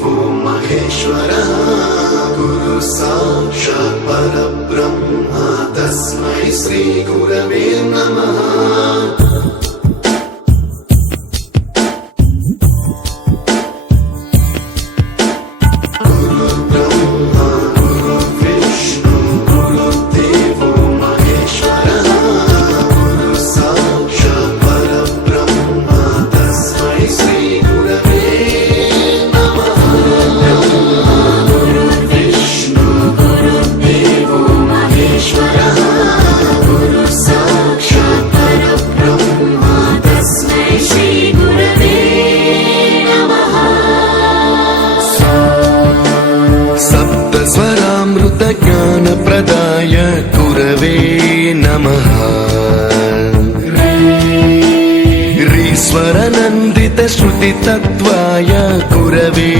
देवो महेश्वरः गुरु साक्षात् परब्रह्म तस्मै श्री गुरवे नमः। ज्ञानप्रदाय गुरवे नमः। रीश्वरनन्दित श्रुतितत्त्वाय गुरवे